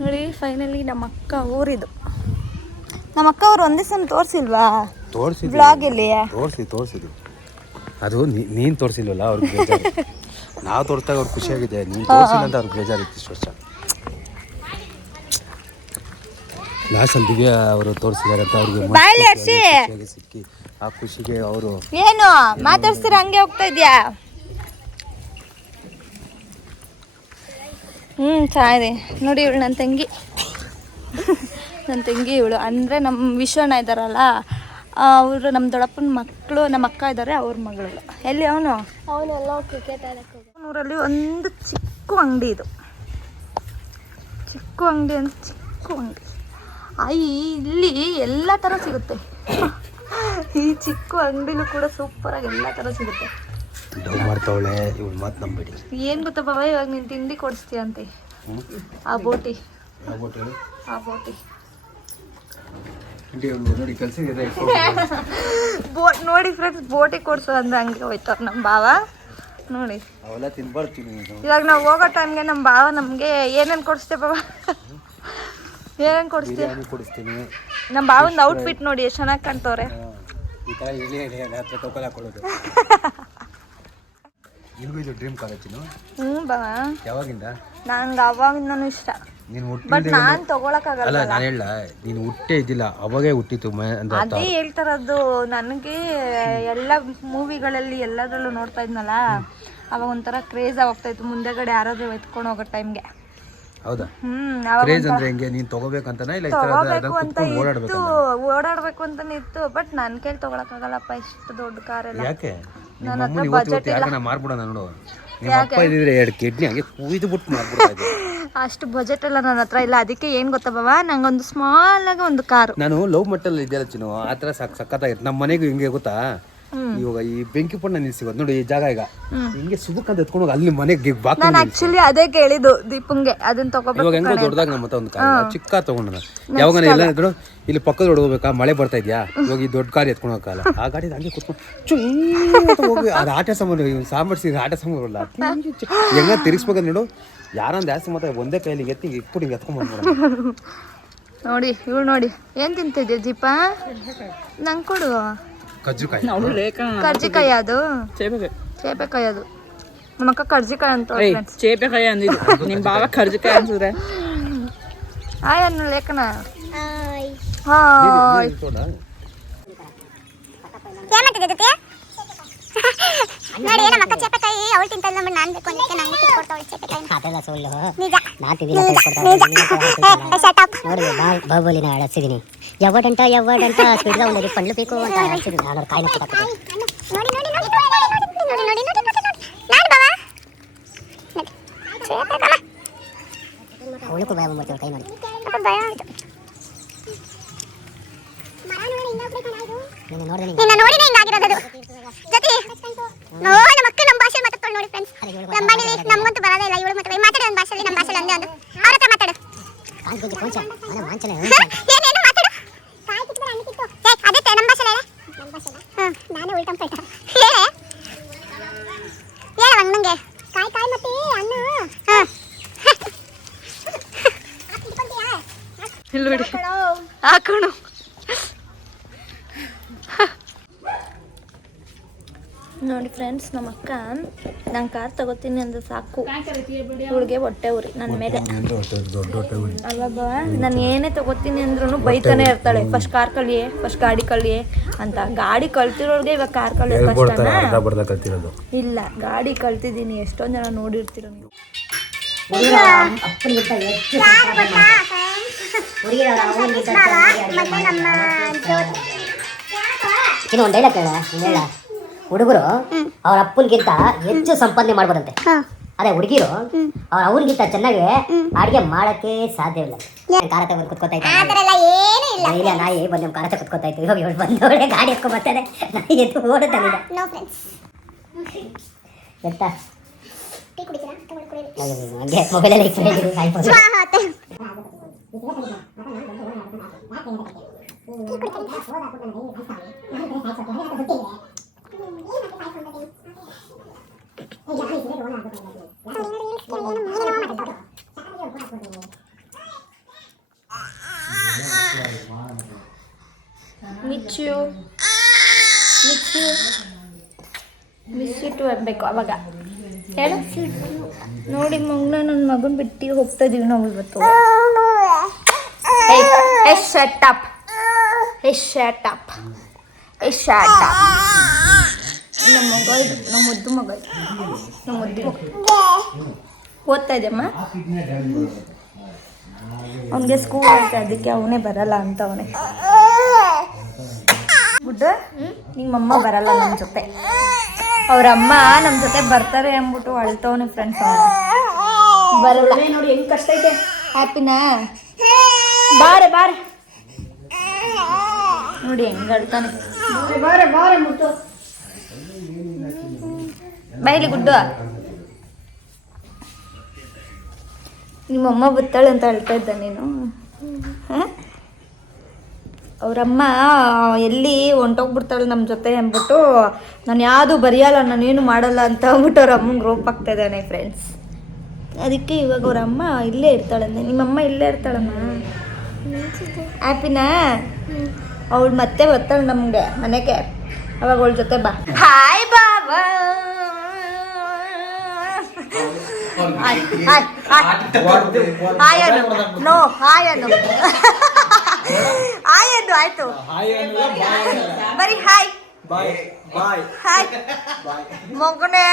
ನೋಡಿ ಫೈನಲಿ ನಮ್ಮ ಅಕ್ಕ ಊರಿದು. ನಮ್ಮ ಅಕ್ಕ ಅವ್ರು ಒಂದೇ ಸಲ ತೋರಿಸಿಲ್ವಾ ಬ್ಲಾಗಲ್ಲಿ? ತೋರಿಸಿದ್ದು ಅದು ನೀನು ತೋರಿಸಿಲ್ವಲ್ಲ ಅವ್ರಿಗೆ ಬೇಜಾರು. ನಾವು ತೋರಿಸಿದಾಗ ಅವ್ರು ಖುಷಿಯಾಗಿದೆ, ನೀನು ತೋರಿಸಿಲ್ಲ ಅಂತ ಅವ್ರಿಗೆ ಬೇಜಾರಿತ್ತು ಇಷ್ಟು ವರ್ಷ. ಲಾಸ್ಟಲ್ಲಿ ದಿವ್ಯಾ ಅವರು ತೋರಿಸಿದ್ದಾರೆ ಅಂತ ಅವ್ರಿಗೆ ಸಿಕ್ಕಿ ಆ ಖುಷಿಗೆ ಅವರು ಏನು ಮಾತಾಡ್ಸ್ತೀರ ಹಂಗೆ ಹೋಗ್ತಾ ಇದ್ಯಾ? ಚೆನ್ನಾಗಿದೆ ನೋಡಿ. ಇವಳು ನನ್ನ ತಂಗಿ ಇವಳು. ಅಂದರೆ ನಮ್ಮ ವಿಶ್ವಣ್ಣ ಇದ್ದಾರಲ್ಲ ಅವರು ನಮ್ಮ ದೊಡ್ಡಪ್ಪನ ಮಕ್ಕಳು, ನಮ್ಮ ಅಕ್ಕ ಇದ್ದಾರೆ ಅವ್ರ ಮಗಳು. ಎಲ್ಲಿ ಅವನೆಲ್ಲ ಕ್ರಿಕೆಟ್ ಆಡಕ್ಕೆ. ಊರಲ್ಲಿ ಒಂದು ಚಿಕ್ಕ ಅಂಗಡಿ ಇದು, ಚಿಕ್ಕ ಅಂಗಡಿ ಅಂತ ಚಿಕ್ಕ ಅಂಗಡಿ. ಇಲ್ಲಿ ಎಲ್ಲ ಥರ ಸಿಗುತ್ತೆ. ಈ ಚಿಕ್ಕ ಅಂಗಡಿಲೂ ಕೂಡ ಸೂಪರಾಗಿ ಎಲ್ಲ ಥರ ಸಿಗುತ್ತೆ. ಮಾಡ್ತಾವಳೆ ಇವಳು ಮಾತು ನಂಬೇಡಿ. ಏನು ಗೊತ್ತಪ್ಪ, ಇವಾಗ ನೀನು ತಿಂಡಿ ಕೊಡಿಸ್ತೀಯ ಅಂತೆ. ಆ ಬೋಟಿ ನೋಡಿ ಕೆಲಸ ಇದೆ. ನೋಡಿ ಫ್ರೆಂಡ್ಸ್, ಬೋಟಿ ಕೊಡ್ಸು ಅಂದ್ರೆ ಹಂಗೆ ಹೋಯ್ತವ್ರು ನಮ್ಮ ಭಾವ ನೋಡಿ. ಅವೆಲ್ಲ ತಿನ್ಬಾರ್ತೀನಿ. ಇವಾಗ ನಾವು ಹೋಗೋ ಟೈಮ್ಗೆ ನಮ್ಮ ಭಾವ ನಮಗೆ ಏನೇನು ಕೊಡಿಸ್ತೇ ಬಾಬಾ? ಏನೇನು ಕೊಡಿಸ್ತೀನಿ. ನಮ್ಮ ಭಾವನ ಔಟ್ಫಿಟ್ ನೋಡಿ ಎಷ್ಟು ಚೆನ್ನಾಗಿ ಕಾಣ್ತವ್ರೆ. ಈ ಥರ ಹತ್ರ ತೊಗೊಳ ಹಾಕೊಳ್ಳೋದು. ನಿಮಗೂ ಇದು ಡ್ರೀಮ್ ಕಾಲೇಜಿನು? ಬಾವ ಯಾವಾಗಿಂದ? ನಂಗೆ ಅವಾಗಿಂದನೂ ಇಷ್ಟ. ನೀನು ಬಟ್ ನಾನು ತಗೊಳಕ್ಕಾಗಲ್ಲ. ಅಲ್ಲ ನಾನು ಹೇಳ, ನೀನು ಹುಟ್ಟೇ ಇದ್ದಿಲ್ಲ ಅವಾಗೇ ಹುಟ್ಟಿತ್ತು ಅದೇ ಹೇಳ್ತಾರದು. ನನಗೆ ಎಲ್ಲ ಮೂವಿಗಳಲ್ಲಿ ಎಲ್ಲದರಲ್ಲೂ ನೋಡ್ತಾ ಇದ್ನಲ್ಲ, ಅವಾಗ ಒಂಥರ ಕ್ರೇಜ್ ಆಗ್ತಾ ಇತ್ತು. ಮುಂದೆಗಡೆ ಯಾರಾದ್ರೂ ಎತ್ಕೊಂಡು ಹೋಗೋ ಟೈಮ್ಗೆ. ಹೌದಾ? ಕ್ರೇಜ್ ಅಂದ್ರೆ ಹೆಂಗೆ? ನೀನು ತಗೋಬೇಕಂತನಾ ಇಲ್ಲ ತಗೋಬೇಕು ಅಂತ ಇತ್ತು, ಓಡಾಡ್ಬೇಕು ಅಂತಾನೆ ಇತ್ತು. ಬಟ್ ನನ್ನ ಕೈಲಿ ತಗೊಳಕ್ಕಾಗಲ್ಲಪ್ಪ ಇಷ್ಟು ದೊಡ್ಡ ಕಾರ್ ಎಲ್ಲ. ಯಾಕೆ? ನಿಮ್ಮ ಅಮ್ಮನ ಇವತ್ತು ಯಾಕನ ಮಾರ್ಬಿಡೋಣ ನೋಡು. ನಿಮ್ಮ ಅಪ್ಪ ಇದ್ದಿದ್ರೆ 2 ಕಿಡ್ನಿ ಹಂಗೆ ಕುಯ್ದು ಬಿಟ್ಟು ಮಾರ್ಬಿಡ್ತಾ ಇದ್ದೆ. ಅಷ್ಟು ಬಜೆಟ್ ಎಲ್ಲ ನನ್ನ ಹತ್ರ ಇಲ್ಲ. ಅದಕ್ಕೆ ಏನು ಗೊತ್ತಾ ಬಾವ, ನಂಗೊಂದು ಸ್ಮಾಲ್ ಆಗಿ ಒಂದು ಕಾರು. ನಾನು ಲವ್ ಮಟ್ಟಲ್ಲಿ ಇದೆಯಲ್ಲ ಚಿನ್ನು, ಆ ಥರ ಸಕ್ಕತ್ತಾಗಿರುತ್ತೆ. ನಮ್ಮ ಮನೆಗೂ ಹಿಂಗೆ ಗೊತ್ತಾ, ಇವಾಗ ಈ ಬೆಂಕಿ ಪಣ್ಣ ನಿಲ್ಸಿಗೋದು ನೋಡಿ ಈ ಜಾಗ. ಈಗ ಹಿಂಗೆ ಸುಬಕ್ ಅಂತ ಎತ್ಕೊಂಡು ಅಲ್ಲಿ ಮನೆಗೆ ಬಾಕ್. ನಾನು ಆಕ್ಚುಲಿ ಅದೇ ಕೇಳಿದ್ದು ದೀಪಂಗೆ, ಅದನ್ನ ತಗೋಬೇಕು. ಇವಾಗ ಹೆಂಗೋ ದೊಡ್ಡದಾಗ ನಮ್ಮ ಹತ್ರ ಒಂದು ಕಾರ್ ಚಿಕ್ಕ ತಗೊಂಡ. ಯಾವಾಗ ಎಲ್ಲ ಇದ್ರು ಇಲ್ಲಿ ಪಕ್ಕದ ರೋಡ್ ಹೋಗ್ಬೇಕಾ, ಮಳೆ ಬರ್ತಾ ಇದೆಯಾ, ಇವಾಗ ಈ ದೊಡ್ಡ ಕಾರ್ ಎತ್ಕೊಂಡು ಹೋಗಲ್ಲ. ಆ ಗಾಡಿ ಹಂಗೆ ಕುತ್ಕೊಂಡು ಹೋಗಿ ಅದು ಆಟ ಸಾಮಾನು ಸಾಂಬಾರಿಸಿ ಆಟ ಸಾಮಾನು ಅಲ್ಲ ಹೆಂಗ ತಿರ್ಗಿಸ್ಬೇಕಂತ ನೋಡು. ಯಾರೊಂದು ಜಾಸ್ತಿ ಮಾತ್ರ ಒಂದೇ ಕೈಯಲ್ಲಿ ಎತ್ತಿ ಇಟ್ಬಿಟ್ಟು ಹಿಂಗೆ ಎತ್ಕೊಂಡ್ಬಂದ್ಬಿಡ. ನೋಡಿ ಇವಳು ನೋಡಿ ಏನು ತಿಂತಿದ್ಯಾ ದೀಪ? ನಂಗೆ ಕೊಡು. ಕರ್ಜಿಕಾಯಿ ಅದು, ಚೇಪೆಕಾಯಿ ಅದು. ನಮ್ಮ ಅಕ್ಕ ಕರ್ಜಿಕಾಯಿ ಅಂತ. ಚೇಪೆಕಾಯಿ ಅಂದಿದ್ದು ನಿಮ್ಮ ಬಾವ ಕರ್ಜಿಕಾಯಿ ಅನ್ಸಿದ್ರೆ. ಹಾಯ್ ಅನ್ನ ಲೇಖನ. ಹಾಯ್. ನೋಡಿ ನಮ್ಮ ಅಕ್ಕ ಚೇಪೆಕಾಯಿ ಅವಳು ಅವಳು ತಿಂತಲ್ಲ ನಮ್ಮ ನಾನು ಬೇಕು ಅನ್ನಕ್ಕೆ ನಂಗೆ ಕಿತ್ಕೊಡ್ತಾವಳು ಚೇಪೆಕಾಯಿ ಅದೆಲ್ಲ ಸುಳ್ಳು ನಿಜ ನೋಡಿ ಬಾಹುಬಲಿನ ಅಳಿಸಿದೀನಿ ಯಾವಡಂಟ ಸ್ಪೀಡ್ ಒಂದು ಪಂಡ್ಲು ಬೇಕು ಅಂತ ಅಳಿಸಿದೀನಿ ನಾನು ಕಾಯಿನ ನೋಡಿ ನೋಡಿ ನೋಡಿ ನೋಡಿ ನೋಡಿ ನೋಡಿ ನಾನು ಬಾವಾ ಅವಳಕ್ಕೂ ಭಯ ಬಂದ್ಬಿಡ್ತೀವಿ ಕೈ ನೋಡಿ ಭಯ ಆಯ್ತು ನಿನ್ನ ನೋಡಿನೇ ಹಿಂಗಾಗಿರೋದು ಜೊತೆ ನಮ್ಮ ಅಕ್ಕ ನಮ್ಮ ಭಾಷೆ ಮಾತಾಡ್ತಾಳೆ ನೋಡಿ ಫ್ರೆಂಡ್ಸ್ ಲಂಬಾಣಿಲಿ ನಮಗಂತೂ ಬರೋದೇ ಇಲ್ಲ ಇವಳು ಮಾತಾಡಿ ಒಂದು ಭಾಷೆಲಿ ನಮ್ಮ ಭಾಷೆಲಿ ಅಂದೆ ಒಂದು ಅವ್ರ ಹತ್ರ ಮಾತಾಡು ಏನೇನು ಮಾತಾಡು ಅದೇ ನಮ್ಮ ಭಾಷೆಲ್ಲ ನಾನೇ ಉಲ್ಟಂ ಪಲ್ಟ ಹೇಳ ನಂಗೆ ಕಾಯಿ ಮತ್ತೆ ಅನ್ನ ಇಲ್ಲಿ ಹಾಕೋಣ ನೋಡಿ ಫ್ರೆಂಡ್ಸ್, ನಮ್ಮ ಅಕ್ಕ ನಾನು ಕಾರ್ ತಗೋತೀನಿ ಅಂದ್ರೆ ಸಾಕು ಇವಳಿಗೆ ಹೊಟ್ಟೆ ಉರಿ ನನ್ನ ಮೇಲೆ ಅಲ್ಲಬ್ಬ. ನಾನು ಏನೇ ತಗೋತೀನಿ ಅಂದ್ರೂ ಬೈತಾನೆ ಇರ್ತಾಳೆ, ಫಸ್ಟ್ ಕಾರ್ ಕಲಿಯೇ, ಫಸ್ಟ್ ಗಾಡಿ ಕಲಿಯೇ ಅಂತ. ಗಾಡಿ ಕಲ್ತಿರೋರಿಗೆ ಇವಾಗ ಕಾರ್ ಕಲಿಯೋ ಕಷ್ಟನಾ? ಇಲ್ಲ, ಗಾಡಿ ಕಲ್ತಿದ್ದೀನಿ, ಎಷ್ಟೊಂದು ಜನ ನೋಡಿರ್ತೀರ ನೀವು. ಒಂದು ಡೈಲಾಗ್ ಹೇಳ, ಹುಡುಗರು ಅವ್ರ ಅಪ್ಪನಿಗಿಂತ ಹೆಚ್ಚು ಸಂಪಾದನೆ ಮಾಡ್ಬೋದಂತೆ, ಅದೇ ಹುಡುಗಿರು ಅವ್ರಿಗಿಂತ ಚೆನ್ನಾಗಿ ಅಡಿಗೆ ಮಾಡಕ್ಕೆ ಸಾಧ್ಯವಿಲ್ಲ. ಖಾರ ತಗೊಂಡು ಕುತ್ಕೋತಾ ಇಲ್ಲ, ನಾಯಿ ಬಂದು ಖಾರ ತಗೊಂಡು ಕುತ್ಕೋತಾ ಇತ್ತು. ಇವಾಗ ಇವಳು ಬಂದವಳೆ ಗಾಡಿ ಎತ್ಕೊಂಡ್ ಬರ್ತಾನೆ, ನಾಯಿ ಎತ್ತು ಓಡುತ್ತಾನೆ. ಎಂತ ಹಂಗೆ ಮೊಬೈಲಲ್ಲಿ ಮಿಸ್ಸಿಟ್ಟು ಅನ್ಬೇಕು ಅವಾಗ ಹೇಳು. ನೋಡಿ ಮಗನ, ನನ್ನ ಮಗನ ಬಿಟ್ಟು ಹೋಗ್ತಾ ಇದೀವಿ ನಾವು ಇವತ್ತು. ನಮ್ಮ ಮಗ ಇದು, ನಮ್ಮ ಮುದ್ದು ಮಗ ಇದು, ನಮ್ಮ ಮುದ್ದು ಮಗ ಓದ್ತಾ ಇದೆಯಮ್ಮ. ಅವನಿಗೆ ಸ್ಕೂಲ್ ಐತೆ, ಅದಕ್ಕೆ ಅವನೇ ಬರಲ್ಲ ಅಂತ ಅವನೇ ಗುಡ್ಡ. ನಿಮ್ಮಮ್ಮ ಬರಲ್ಲ ನಮ್ಮ ಜೊತೆ, ಅವ್ರಮ್ಮ ನಮ್ಮ ಜೊತೆ ಬರ್ತಾರೆ ಅಂದ್ಬಿಟ್ಟು ಅಳ್ತವನೆ ಫ್ರೆಂಡ್ಸ್. ಬರಲ್ಲ ನೋಡಿ ಹೆಂಗ್ ಕಷ್ಟ ಐತೆ. ಹ್ಯಾಪಿನಾ? ಬಾರೆ ಬಾರೆ ನೋಡಿ ಹೆಂಗ್ ಅಳ್ತಾನೆ. ಬೈಲಿ ಗುಡ್ಡು. ನಿಮ್ಮಮ್ಮ ಬರ್ತಾಳೆ ಅಂತ ಹೇಳ್ತಾ ಇದ್ದ ನೀನು. ಅವರಮ್ಮ ಎಲ್ಲಿ ಹೊಂಟೋಗ್ಬಿಡ್ತಾಳೆ ನಮ್ಮ ಜೊತೆ ಅಂದ್ಬಿಟ್ಟು ನಾನು ಯಾವುದು ಬರೆಯಲ್ಲ, ನಾನೇನು ಮಾಡಲ್ಲ ಅಂತ ಅಂದ್ಬಿಟ್ಟು ಅವ್ರ ಅಮ್ಮಂಗೆ ರೋಪ್ ಆಗ್ತಾ ಇದ್ದಾನೆ ಫ್ರೆಂಡ್ಸ್. ಅದಕ್ಕೆ ಇವಾಗ ಅವ್ರಮ್ಮ ಇಲ್ಲೇ ಇರ್ತಾಳಂದೆ. ನಿಮ್ಮಮ್ಮ ಇಲ್ಲೇ ಇರ್ತಾಳಮ್ಮ. ಹ್ಯಾಪಿನಾ? ಅವಳು ಮತ್ತೆ ಬರ್ತಾಳೆ ನಮಗೆ ಮನೆಗೆ, ಅವಾಗ ಅವಳ ಜೊತೆ ಬಾ. ಹಾಯ್ ಬಾಬಾ, ಹಾಯ್ ನೋ ಹಾಯ್ ಅನ್ನು ಆಯ್ತು ಆಯ್ತು, ಬರೀ ಹಾಯ್ ಹಾಯ್ ಮಗನೇ.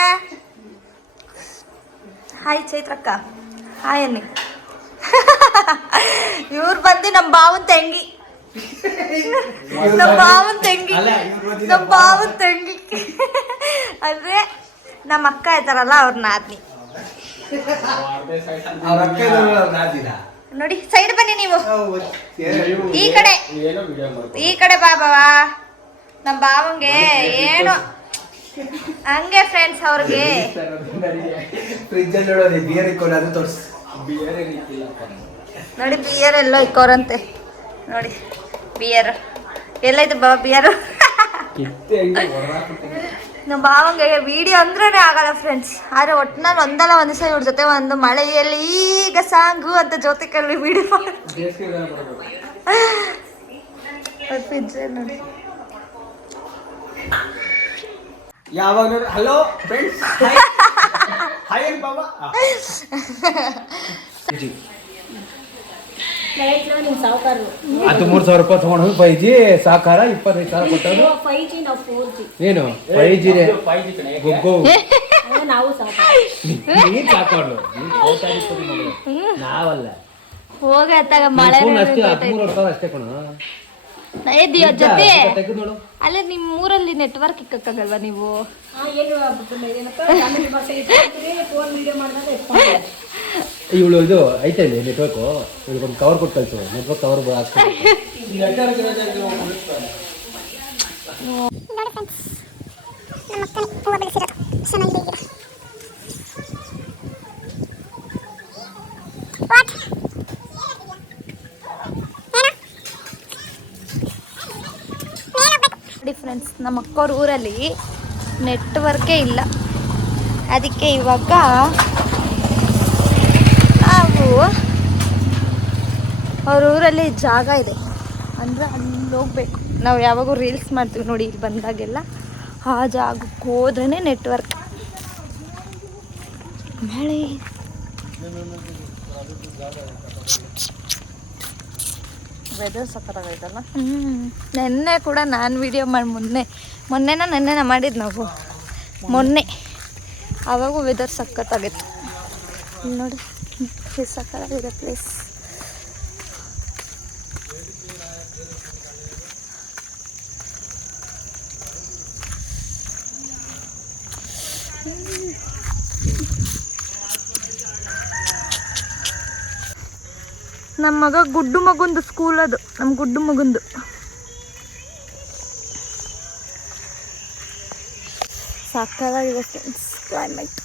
ಹಾಯ್ ಚೈತ್ರಕ್ಕ, ಹಾಯ್ ಅನ್ನಿ. ಇವ್ರು ಬಂದು ನಮ್ಮ ಬಾವನ್ ತಂಗಿ, ನಮ್ಮ ಬಾವನ್ ತಂಗಿ ಅಂದ್ರೆ ನಮ್ಮ ಅಕ್ಕ ಇದ್ದಾರಲ್ಲ ಅವ್ರ ನಾದ್ನಿ. ನೋಡಿ ಸೈಡ್ ಬನ್ನಿ ನೀವು, ಈ ಕಡೆ ಬಾಬಾ. ನಮ್ಮ ಬಾವಂಗೆ ಏನು ಹಂಗೆ ಫ್ರೆಂಡ್ಸ್, ಅವ್ರಿಗೆ ನೋಡಿ ಬಿಯರ್ ಎಲ್ಲೋ ಇಕ್ಕೋರಂತೆ. ನೋಡಿ ಬಿಯರ್ ಎಲ್ಲೈತೆ ಬಾಬಾ, ಬಿಯರ್. ನಮ್ಮ ಭಾವಂಗೆ ವಿಡಿಯೋ ಅಂದ್ರೇ ಆಗಲ್ಲ ಫ್ರೆಂಡ್ಸ್. ಆದರೆ ಒಟ್ಟಿನಲ್ಲಿ ಒಂದಲ್ಲ ಒಂದು ದಿವಸ ಇವ್ರ ಜೊತೆ ಒಂದು ಮಳೆಯಲ್ಲಿ ಈಗ ಸಾಂಗು ಅಂತ ಜೊತೆ ಕಲ್ಲಿ ವಿಡಿಯೋ ನೋಡಿ. ಯಾವಾಗ ಹಲೋ ಫ್ರೆಂಡ್ಸ್, ಹಾಯ್ ಬಾಬಾ. ಅದು 3,000 ರೂಪಾಯಿ ತಗೊಂಡು 5G ಸಾಕಾರ 25,000 ಕೊಟ್ಟರು. ಏನು 5G ಗುಗ್ಗು ನಾವು ನೀನ್ ಸಾಕೊಂಡು ನಾವಲ್ಲ ಹೋಗಿ ಅತ್ತಾಗ ಮಳೆ ಅಷ್ಟೇ 13 ಅಷ್ಟೇ ಕಣ ಜೊತೆ ತೆಗೆದು ನೋಡು. ಅಲ್ಲ ನಿಮ್ ಊರಲ್ಲಿ ನೆಟ್ವರ್ಕ್ ಇಕ್ಕಕ್ಕಾಗಲ್ವಾ ನೀವು? ಇವಳು ಇದು ಐತೆ ಇಲ್ಲಿ ನೆಟ್ವರ್ಕ್ ಒಂದು ಕವರ್ ಕೊಟ್ಟು ಕಳ್ಸು ನೆಟ್ವರ್ಕ್ ಕವರ್ ಡಿಫ್ರೆನ್ಸ್ ನಮ್ಮ ಅಕ್ಕವ್ರ ಊರಲ್ಲಿ ನೆಟ್ವರ್ಕೇ ಇಲ್ಲ. ಅದಕ್ಕೆ ಇವಾಗ ನಾವು ಅವ್ರ ಊರಲ್ಲಿ ಜಾಗ ಇದೆ ಅಂದರೆ ಅಲ್ಲಿ ಹೋಗ್ಬೇಕು. ನಾವು ಯಾವಾಗೂ ರೀಲ್ಸ್ ಮಾಡ್ತೀವಿ ನೋಡಿ, ಇಲ್ಲಿ ಬಂದಾಗೆಲ್ಲ ಆ ಜಾಗಕ್ಕೆ ಹೋದ್ರೇ ನೆಟ್ವರ್ಕ್. ಮಳೆ ವೆದರ್ ಸಕ್ಕತ್ತಾಗೈತಲ್ಲ. ನೆನ್ನೆ ಕೂಡ ನಾನು ವಿಡಿಯೋ ಮಾಡಿ ಮೊನ್ನೆನ ಮಾಡಿದ್ದು ನಾವು ಮೊನ್ನೆ. ಆವಾಗೂ ವೆದರ್ ಸಖತ್ತಾಗಿತ್ತು. ಇಲ್ಲಿ ನೋಡಿ ಸಖತ್ತಾಗಿದೆ ಪ್ಲೇಸ್. ನಮ್ಮ ಮಗ ಗುಡ್ಡು ಮಗುಂದು ಸ್ಕೂಲ್ ಅದು, ನಮ್ಮ ಗುಡ್ಡು ಮಗುಂದು. ಸಕ್ಕತ್ತಾಗಿದೆ ಫ್ರೆಂಡ್ಸ್ ಕ್ಲೈಮೇಟ್.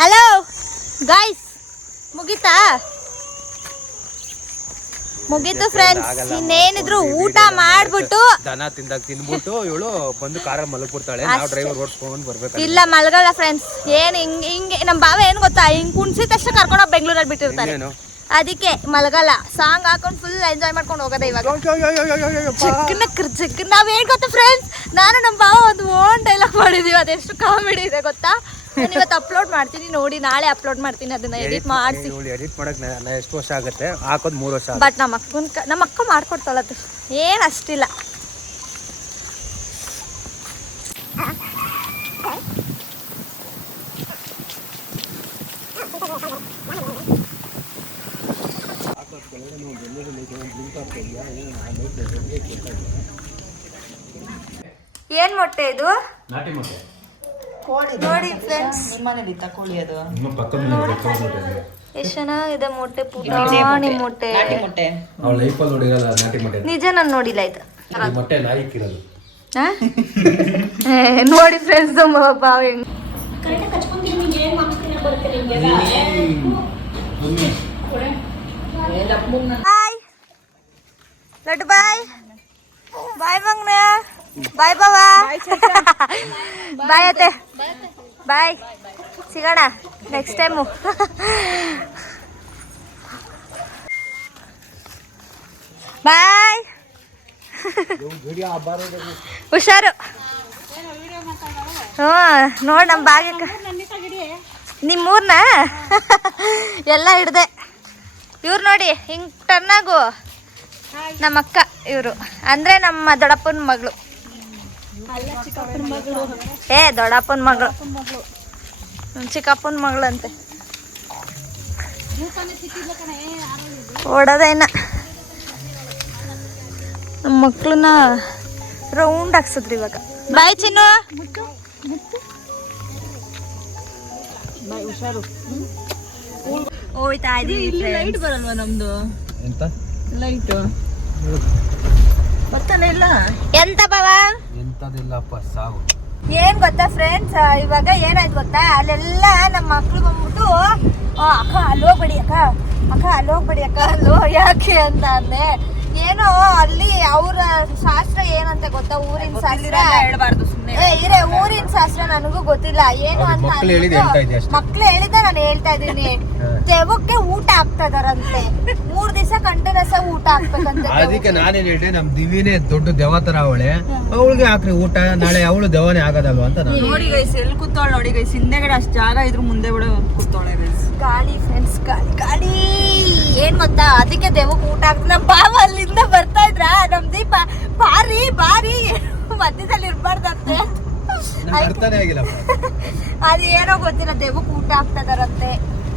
ಹಲೋ ಗೈಸ್, ಮುಗೀತಾ? ಮುಗೀತು ಫ್ರೆಂಡ್ಸ್. ಇನ್ನೇನಿದ್ರು ಊಟ ಮಾಡ್ಬಿಟ್ಟು ದನ ತಿಂದ್ಬಿಟ್ಟು ಇವಳು ಬಂದು ಕಾರಲ್ಲಿ ಮಲಗ್ಬಿಡ್ತಾಳೆ. ನಾವು ಡ್ರೈವರ್ ಓಡಿಸ್ಕೊಂಡು ಬರ್ಬೇಕು. ಇಲ್ಲ ಮಲ್ಗಲ್ಲ ಫ್ರೆಂಡ್ಸ್. ಏನ್ ಹಿಂಗೆ ನಮ್ಮ ಭಾವ ಏನ್ ಗೊತ್ತಾ, ಹಿಂಗ್ ಕುಣ್ಸಿದ ತಕ್ಷಣ ಕರ್ಕೊಂಡೋಗಿ ಬೆಂಗಳೂರಲ್ಲಿ ಬಿಟ್ಟಿರ್ತಾರೆ. ಅದಕ್ಕೆ ಮಲಗಲ್ಲ. ಸಾಂಗ್ ಹಾಕೊಂಡು ಫುಲ್ ಎಂಜಾಯ್ ಮಾಡ್ಕೊಂಡು ಹೋಗೋದೆ ಇವಾಗ. ಚಿಕ್ಕ ನಾವ್ ಏನ್ ಗೊತ್ತಾ ಫ್ರೆಂಡ್ಸ್, ನಾನು ನಮ್ಮ ಭಾವ ಒಂದು ಓನ್ ಡೈಲಾಗ್ ಮಾಡಿದೀವಿ. ಅದೆಷ್ಟು ಕಾಮಿಡಿ ಇದೆ ಗೊತ್ತಾ? ನಾನು ಇವತ್ತು ಅಪ್ಲೋಡ್ ಮಾಡ್ತೀನಿ ನೋಡಿ, ನಾಳೆ ಅಪ್ಲೋಡ್ ಮಾಡ್ತೀನಿ. ಅದನ್ನ ಎಡಿಟ್ ಮಾಡಿಸಿ. ಎಡಿಟ್ ಮಾಡಕ್ ಎಷ್ಟು ವರ್ಷ ಆಗುತ್ತೆ? ಹಾಕೋದು 3 ವರ್ಷ. ಬಟ್ ನಮ್ಮ ಅಕ್ಕ ಮಾಡ್ಕೊಡ್ತಾಳದು, ಏನ್ ಅಷ್ಟಿಲ್ಲ. ಏನ್ ಮೊಟ್ಟೆ ಇದು? ನಾಟಿ ಮೊಟ್ಟೆ ನೋಡಿ ಫ್ರೆಂಡ್ಸ್, ಎಷ್ಟು ಚೆನ್ನಾಗಿದೆ ಮೊಟ್ಟೆ. ಪುಟಾಣಿ ಮೊಟ್ಟೆ. ನಿಜ ನಾನು ನೋಡಿಲ್ಲ ಇದು. ನೋಡಿ ಫ್ರೆಂಡ್ಸ್, ಬಾವ ಹೆಂಗ್ ಬಾಯ್ ಲಡ್ಡು ಬಾಯ್ ಬಾಯ್ ಮಂಗ್ನ ಬಾಯ್ ಬಾವ ಬಾಯ್ ಅತ್ತೆ ಬಾಯ್. ಸಿಗೋಣ ನೆಕ್ಸ್ಟ್ ಟೈಮು. ಬಾಯ್. ಹುಷಾರು. ನೋಡ್ ನಮ್ಮ ಭಾಗ್ಯಕ್ಕ ನಿಮ್ಮೂರ್ನ ಎಲ್ಲ ಹಿಡ್ದೆ. ಇವ್ರು ನೋಡಿ ಹಿಂಗ್ ಟರ್ನಾಗು. ನಮ್ಮ ಅಕ್ಕ ಇವರು, ಅಂದ್ರೆ ನಮ್ಮ ದೊಡ್ಡಪ್ಪನ ಮಗಳು. ದೊಡ್ಡಪ್ಪನ ಮಗಳು, ಚಿಕ್ಕಪ್ಪನ ಮಗಳಂತೆ. ಓಡೋದೇನ ನಮ್ಮ ಮಕ್ಳನ್ನ ರೌಂಡ್ ಹಾಕ್ಸದ್ರಿ ಇವಾಗ. ಬಾಯ್ ಚಿನ್ನು. ಹೋಯ್ತಾ ಇದೀವಿ. ಲೈಟ್ ಬರಲ್ವಾ ನಮ್ದು? ಎಂತ ಲೈಟ್ ಬರ್ತಾನೆ ಇಲ್ಲ. ಎಂತ ಬಾವ? ಎಂತದಿಲ್ಲಪ್ಪ, ಸಾವು. ಏನ್ ಗೊತ್ತಾ ಫ್ರೆಂಡ್ಸ್, ಇವಾಗ ಏನಾಯ್ತು ಗೊತ್ತಾ, ಅಲ್ಲೆಲ್ಲ ನಮ್ಮ ಮಕ್ಳು ಬಂದ್ಬಿಟ್ಟು ಅಕ್ಕ ಅಲ್ಲಿ ಹೋಗ್ಬೇಡಿ ಅಕ್ಕ, ಅಕ್ಕ ಅಲ್ಲಿ ಹೋಗ್ಬೇಡಿ ಅಕ್ಕ, ಅಲ್ಲೋ ಯಾಕೆ ಅಂತ ಅಂದೆ. ಏನೋ ಅಲ್ಲಿ ಅವ್ರ ಶಾಸ್ತ್ರ ಏನಂತ ಗೊತ್ತಾ, ಊರಿನ ಶಾಸ್ತ್ರ ಹೇಳ್ಬಾರ್ದು ಸುಮ್ಮನೆ. ಇರೇ ಊರಿನ ಶಾಸ್ತ್ರ ನನಗೂ ಗೊತ್ತಿಲ್ಲ ಏನು ಅಂತ. ಮಕ್ಳು ಹೇಳಿದ ನಾನು ಹೇಳ್ತಾ ಇದೀನಿ. ದೆವ್ವಕ್ಕೆ ಊಟ ಹಾಕ್ತಾ ಇದಾರಂತೆ 3 ದಿವಸ ಕಂಡು ದಿನಸ ಊಟ ಹಾಕ್ಬೇಕಂತ ಅದಕ್ಕೆ ನಾನೇನ್ ಹೇಳಿದೆ ನಮ್ ದಿವಿನೇ ದೊಡ್ಡ ದೆವ ತರ ಅವಳೆ, ಅವಳಿಗೆ ಹಾಕ್ರಿ ಊಟ, ನಾಳೆ ಅವಳು ದೆವನೇ ಆಗೋದಲ್ವಾ ಅಂತ ನಾನು. ನೋಡಿ ಗೈಸ್ ಎಲ್ಲಿ ಕೂತಾಳ ನೋಡಿ ಗೈಸ್, ಹಿಂದೆಗಡೆ ಅಷ್ಟು ಜಾಗ ಇದ್ರ ಮುಂದೆ ಕೂಡ ಕೂತಾಳೆ ಗೈಸ್. ಗಾಳಿ ಫ್ರೆಂಡ್ಸ್, ಗಾಳಿ ಗಾಳಿ. ಏನ್ ಗೊತ್ತಾ, ಅದಕ್ಕೆ ದೇವಕ್ಕೆ ಊಟ ಹಾಕ್ತ. ನಮ್ ಬಾವ ಅಲ್ಲಿಂದ ಬರ್ತಾ ಇದ್ರ, ನಮ್ ದೀಪ ಬಾರಿ ಬಾರಿ ಮಧ್ಯದಲ್ಲಿ ಇರ್ಬಾರ್ದಂತೆ. ನಂಗೆ ಅರ್ಥನೇ ಆಗಿಲ್ಲ. ಅದು ಏನೋ ಗೊತ್ತಿಲ್ಲ, ದೇವಕ್ಕೆ ಊಟ ಹಾಕ್ತದಾರಂತೆ.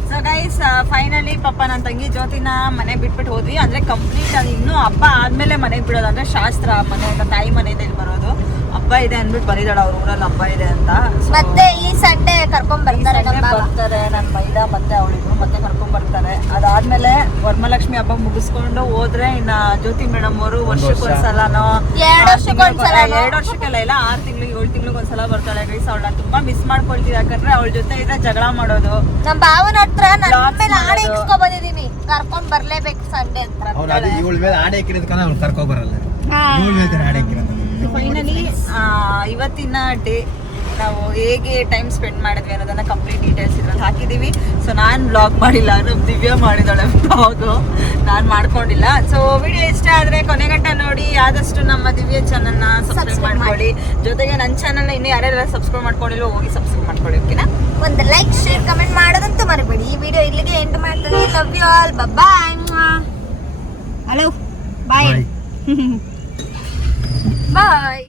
ಸೊ ಗೈಸ್ ಫೈನಲಿ ಪಾಪ ನನ್ನ ತಂಗಿ ಜ್ಯೋತಿನ ಮನೆಗೆ ಬಿಟ್ಬಿಟ್ಟು ಹೋದ್ವಿ. ಅಂದ್ರೆ ಕಂಪ್ಲೀಟ್ ಅದು ಇನ್ನೂ ಹಬ್ಬ ಆದ್ಮೇಲೆ ಮನೆಗೆ ಬಿಡೋದು, ಅಂದ್ರೆ ಶಾಸ್ತ್ರ ಮನೆಯಿಂದ ತಾಯಿ ಮನೆಯಿಂದ ಇಲ್ಲಿ ಬರೋದು. ಹಬ್ಬ ಇದೆ ಅಂದ್ಬಿಟ್ಟು ಬಂದಿದ್ದಾಳೆ ಅವ್ರ ಊರಲ್ಲಿ ಹಬ್ಬ ಇದೆ ಅಂತ. ಮತ್ತೆ ಈ ಸಂಡೆ ಕರ್ಕೊಂಡ್ ಬರ್ತಾರೆ ನಮ್ಮ ಬಾವ. ಬರ್ತಾರೆ ನನ್ನ ಮೈದಾ ಮತ್ತೆ ಅವಳಿಬ್ರು ಮತ್ತೆ ಕರ್ಕೊಂಡ್ ಬರ್ತಾರೆ. ಅದಾದ್ಮೇಲೆ ವರಮಹಾಲಕ್ಷ್ಮಿ ಹಬ್ಬ ಮುಗಿಸ್ಕೊಂಡು ಹೋದ್ರೆ ಇನ್ನ ಜ್ಯೋತಿ ಮೇಡಮ್ ಅವರು ವರ್ಷಕ್ಕೊಂದ್ಸಲನೋ 2 ವರ್ಷಕ್ಕೊಂದ್ಸಲ 2 ವರ್ಷಕ್ಕೆಲ್ಲ ಇಲ್ಲ 6 ತಿಂಗಳು 7 ತಿಂಗಳಿಗೆ ಒಂದ್ಸಲ ಬರ್ತಾಳೆ ಗೈಸ್. ಅವಳನ್ನ ತುಂಬಾ ಮಿಸ್ ಮಾಡ್ಕೊಳ್ತೀವಿ, ಯಾಕಂದ್ರೆ ಅವಳ ಜೊತೆ ಇದ್ರೆ ಜಗಳ ಮಾಡೋದು. ನಮ್ ಬಾವನ ಹತ್ರ ನನ್ನ ಮೇಲೆ ಆಣೆ ಇಸ್ಕೊ ಬಂದಿದೀನಿ, ಕರ್ಕೊಂಡ್ ಬರ್ಲೇಬೇಕು ಸಂಡೆ ಅಂತ. ಅವ್ನು ಅದು ಇವಳ ಮೇಲೆ ಆಡೆ ಇಕ್ಕಿರೋದಕ್ಕೆ ಅವ್ನು ಕರ್ಕೊ ಬರಲ್ಲ, ಇವಳ ಮೇಲೆ ಆಡೆ ಇಕ್ಕಿರೋದು. ಫೈನಲಿ ಇವತ್ತಿನ ಡೇ ನಾವು ಹೇಗೆ ಟೈಮ್ ಸ್ಪೆಂಡ್ ಮಾಡಿದ್ವಿ ಅನ್ನೋದನ್ನ ಕಂಪ್ಲೀಟ್ ಡೀಟೇಲ್ಸ್ ಇದ್ರಲ್ಲಿ ಹಾಕಿದೀವಿ. ಸೊ ನಾನು ಬ್ಲಾಗ್ ಮಾಡಿಲ್ಲ, ನಮ್ಮ ದಿವ್ಯಾ ಮಾಡಿದಾಳೆ ಬ್ಲಾಗು, ನಾನು ಮಾಡ್ಕೊಂಡಿಲ್ಲ. ಸೊ ವಿಡಿಯೋ ಇಷ್ಟ ಆದ್ರೆ ಕೊನೆಗಂಟ ನೋಡಿ. ಆದಷ್ಟು ನಮ್ಮ ದಿವ್ಯಾ ಚಾನಲ್ನ ಸಬ್ಸ್ಕ್ರೈಬ್ ಮಾಡ್ಕೊಳ್ಳಿ. ಜೊತೆಗೆ ನನ್ನ ಚಾನಲ್ನ ಇನ್ನೂ ಯಾರ್ಯಾರೆಲ್ಲ ಸಬ್ಸ್ಕ್ರೈಬ್ ಮಾಡ್ಕೊಂಡಿಲ್ಲ ಹೋಗಿ ಸಬ್ಸ್ಕ್ರೈಬ್ ಮಾಡ್ಕೊಳ್ಳಿ. ಓಕೆನಾ? ಒಂದು ಲೈಕ್ ಶೇರ್ ಕಮೆಂಟ್ ಮಾಡೋದಂತೂ ಮರಿಬೇಡಿ. ಈ ವಿಡಿಯೋ ಇಲ್ಲಿಗೆ ಎಂಡ್ ಮಾಡ್ತೀನಿ. Love you all, bye. Hello bye bye.